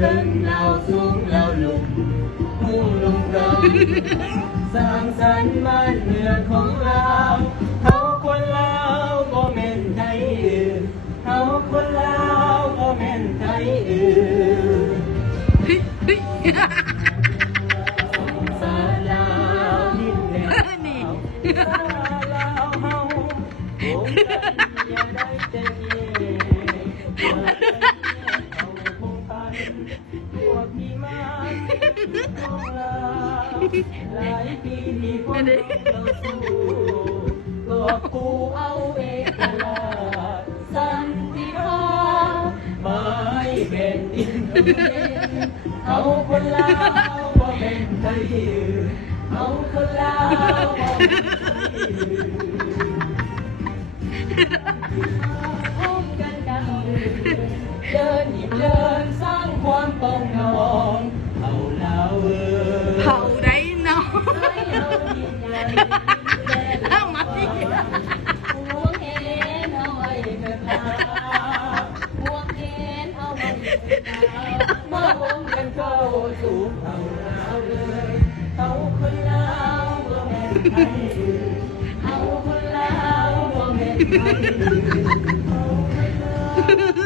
ตึงเราสูงเราลุกมุ่งลงเราสร้างสรรค์บ้านเมืองของเราเขาคนลาวบ่แม่นไทยอื่นเขาคนลาวบ่แม่นไทยอื่นสาลาวดินแดนสาลาวเฮาโอ้ยอย่าได้แต่เย่เขาคงพันพวกที่มาของเราหลายปีที่พวกเราสู้ก็กูเอาเอกราชสันติภาพไม่เป็นดินเขาคนลาวบ่เป็นไทยเขาคนลาวบ่เป็นไทยพบกันกันเดินหยิบเดินสร้างความปองดองเอาลาวเผาได้เนาะเอามาดิห่วงเห็นเอาไว้เป็นตาห่วงเห็นเอาไว้เป็นตามาพบกันเข้าสู่เอาลาวเลยเอาคนลาวบ่แม่นไทยเอาคนลาวบ่แม่นไทยเอาคนลาว